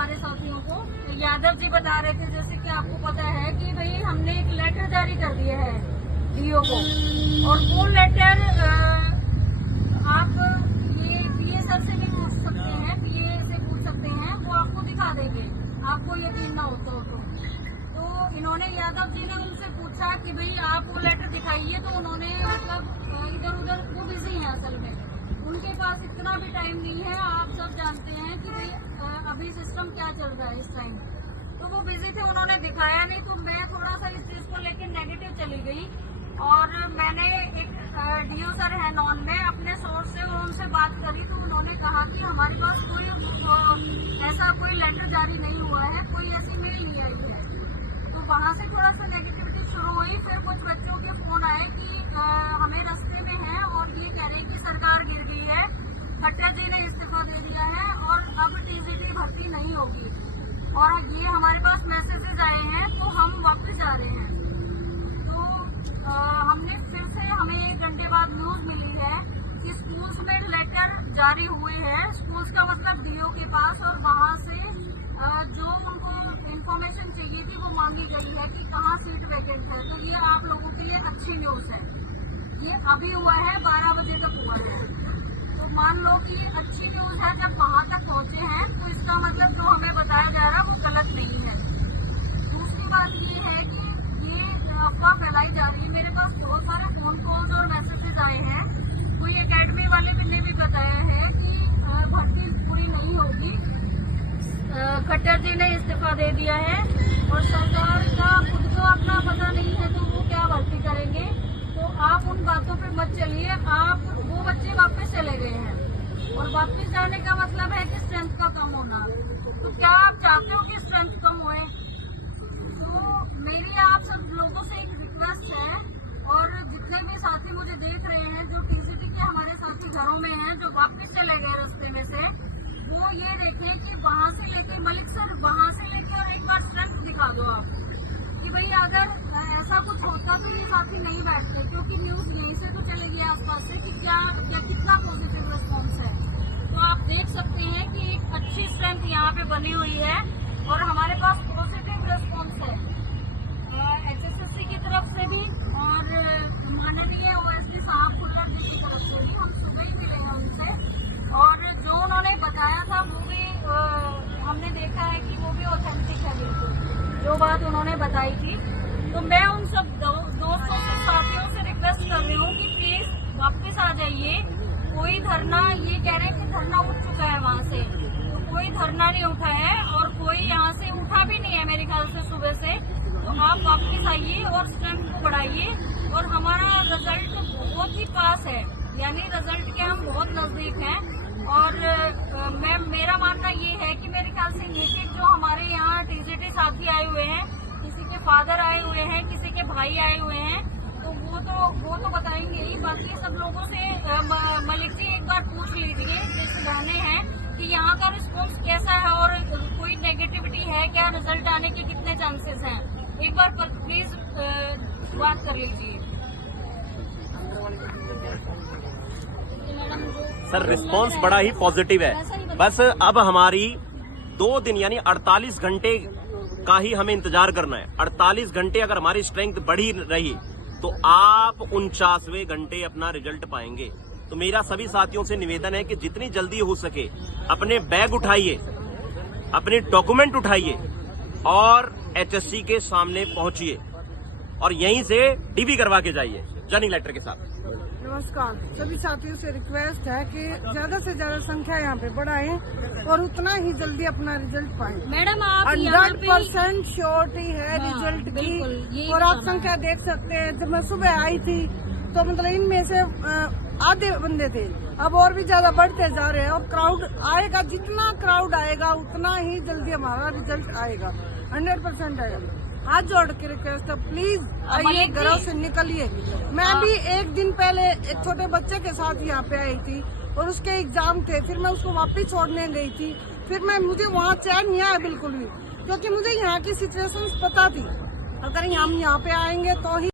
हमारे साथियों को। यादव जी बता रहे थे जैसे कि आपको पता है कि भाई हमने एक लेटर जारी कर दिया है डीओ को, और वो लेटर आप ये पीए सर से भी पूछ सकते हैं, पीए से पूछ सकते हैं, वो आपको दिखा देंगे, आपको यकीन ना हो तो इन्होंने यादव जी ने उनसे पूछा कि भाई आप वो लेटर दिखाइए, तो उन्होंने मतलब इधर उधर वो बिजी हैं असल में, उनके पास इतना भी टाइम नहीं है। आप सब जानते हैं कि भाई अभी सिस्टम क्या चल रहा है इस टाइम, तो वो बिजी थे, उन्होंने दिखाया नहीं। तो मैं थोड़ा सा इस चीज को लेकर नेगेटिव चली गई और मैंने एक डीओ सर है नॉन में, अपने सोर्स से उनसे बात करी, तो उन्होंने कहा कि हमारे पास कोई ऐसा कोई लेटर जारी नहीं हुआ है, कोई ऐसी मेल नहीं आई है। तो वहाँ से थोड़ा सा नेगेटिविटी शुरू हुई। फिर कुछ बच्चों के फोन आए कि हमें रास्ते में है और ये कह रहे हैं कि सरकार गिर गई है, खट्टर जी ने इस्तीफा दे दिया है और अब टीजीटी भर्ती नहीं होगी, और ये हमारे पास मैसेजेस आए हैं, तो हम वापस जा रहे हैं। तो हमने फिर से हमें 1 घंटे बाद न्यूज मिली है कि स्कूल्स में लेटर जारी हुए हैं, स्कूल्स का मतलब डीओ के पास, और वहाँ से जो उनको इन्फॉर्मेशन चाहिए थी वो मांगी गई है कि कहाँ सीट वैकेंट है। तो ये आप लोगों के लिए अच्छी न्यूज है, ये अभी हुआ है 12 बजे तक हुआ है। तो मान लो कि अच्छी न्यूज है, जब वहाँ तक पहुँचे हैं तो इसका मतलब जो हमें बताया जा रहा है वो गलत नहीं है। दूसरी बात ये है कि ये अफवाह फैलाई जा रही है। मेरे पास बहुत सारे फोन कॉल्स और मैसेजेस आए हैं, कोई एकेडमी वाले ने भी बताया है कि भर्ती पूरी नहीं होगी, खट्टर जी ने इस्तीफा दे दिया है, और सरकार का खुद को अपना पता नहीं है तो वो क्या भर्ती करेंगे। तो आप उन बातों पे मत चलिए। आप वो बच्चे वापस चले गए हैं, और वापस जाने का मतलब है कि स्ट्रेंथ का कम होना। तो क्या आप चाहते हो कि स्ट्रेंथ कम होए? तो मेरी आप सब लोगों से एक रिक्वेस्ट है, और जितने भी साथी मुझे देख रहे हैं जो टीजीटी के हमारे साथी घरों में हैं, जो वापस चले गए रास्ते में से, वो ये देखें कि वहाँ से लेके मलिक सर, वहाँ से लेके और एक बार स्ट्रेंथ दिखा दो आप कि भाई अगर ऐसा कुछ होता तो ये साथी नहीं बैठते, क्योंकि न्यूज यहीं से तो चले गया आसपास से कि क्या कितना पॉजिटिव रिस्पॉन्स है। तो आप देख सकते हैं कि एक अच्छी स्ट्रेंथ यहाँ पे बनी हुई है और हमारे पास पॉजिटिव रिस्पॉन्स है HSSC की तरफ से भी, और माननीय OSD साहब खुल्लर जी की तरफ से भी। हम सुबह ही मिले हैं उनसे, और जो उन्होंने बताया था वो भी हमने देखा है कि वो भी ऑथेंटिक है बिल्कुल, जो बात उन्होंने बताई थी। तो मैं उन सब दोस्तों से, साथियों से रिक्वेस्ट कर रही हूँ कि प्लीज वापस आ जाइए। कोई धरना, ये कह रहे हैं कि धरना उठ चुका है वहाँ से, तो कोई धरना नहीं उठा है और कोई यहाँ से उठा भी नहीं है मेरे ख्याल से सुबह से। तो आप वापस आइए और स्ट्रेंथ को बढ़ाइए, और हमारा रिजल्ट बहुत ही पास है, यानी रिजल्ट के हम बहुत नजदीक हैं। और मेरा मानना ये है कि मेरे ख्याल से नीतिक जो हमारे यहाँ टीजीटी साथी आए हुए हैं, किसी के फादर आए हुए हैं, किसी के भाई आए हुए हैं, तो वो तो बताएंगे ही। बाकी सब लोगों से मलिक जी एक बार पूछ लीजिए जिस जाने हैं कि यहाँ का रिस्पॉन्स कैसा है और कोई नेगेटिविटी है क्या, रिजल्ट आने के कितने चांसेस हैं, एक बार प्लीज बात कर लीजिए। सर रिस्पांस बड़ा ही पॉजिटिव है, बस अब हमारी 2 दिन यानी 48 घंटे का ही हमें इंतजार करना है। 48 घंटे अगर हमारी स्ट्रेंथ बढ़ी रही तो आप 49वें घंटे अपना रिजल्ट पाएंगे। तो मेरा सभी साथियों से निवेदन है कि जितनी जल्दी हो सके अपने बैग उठाइए, अपने डॉक्यूमेंट उठाइए और HSC के सामने पहुंचिए और यहीं से DB करवा के जाइए जॉइनिंग लेटर के साथ। नमस्कार, सभी साथियों से रिक्वेस्ट है कि ज्यादा से ज्यादा संख्या यहाँ पे बढ़ाएं और उतना ही जल्दी अपना रिजल्ट पाएं। मैडम आप 100% श्योरिटी है रिजल्ट की, और आप संख्या देख सकते हैं। जब मैं सुबह आई थी तो मतलब इनमें से आधे बंदे थे, अब और भी ज्यादा बढ़ते जा रहे हैं, और क्राउड आएगा, जितना क्राउड आएगा उतना ही जल्दी हमारा रिजल्ट आएगा, 100% आएगा। हाथ जोड़ के रिक्वेस्ट है, प्लीज आइए, घरों से निकलिए। मैं भी एक दिन पहले एक छोटे बच्चे के साथ यहाँ पे आई थी और उसके एग्जाम थे, फिर मैं उसको वापस छोड़ने गई थी, फिर मुझे वहाँ चैन नहीं आया बिल्कुल भी, क्योंकि मुझे यहाँ की सिचुएशन पता थी। अगर हम यहाँ पे आएंगे तो ही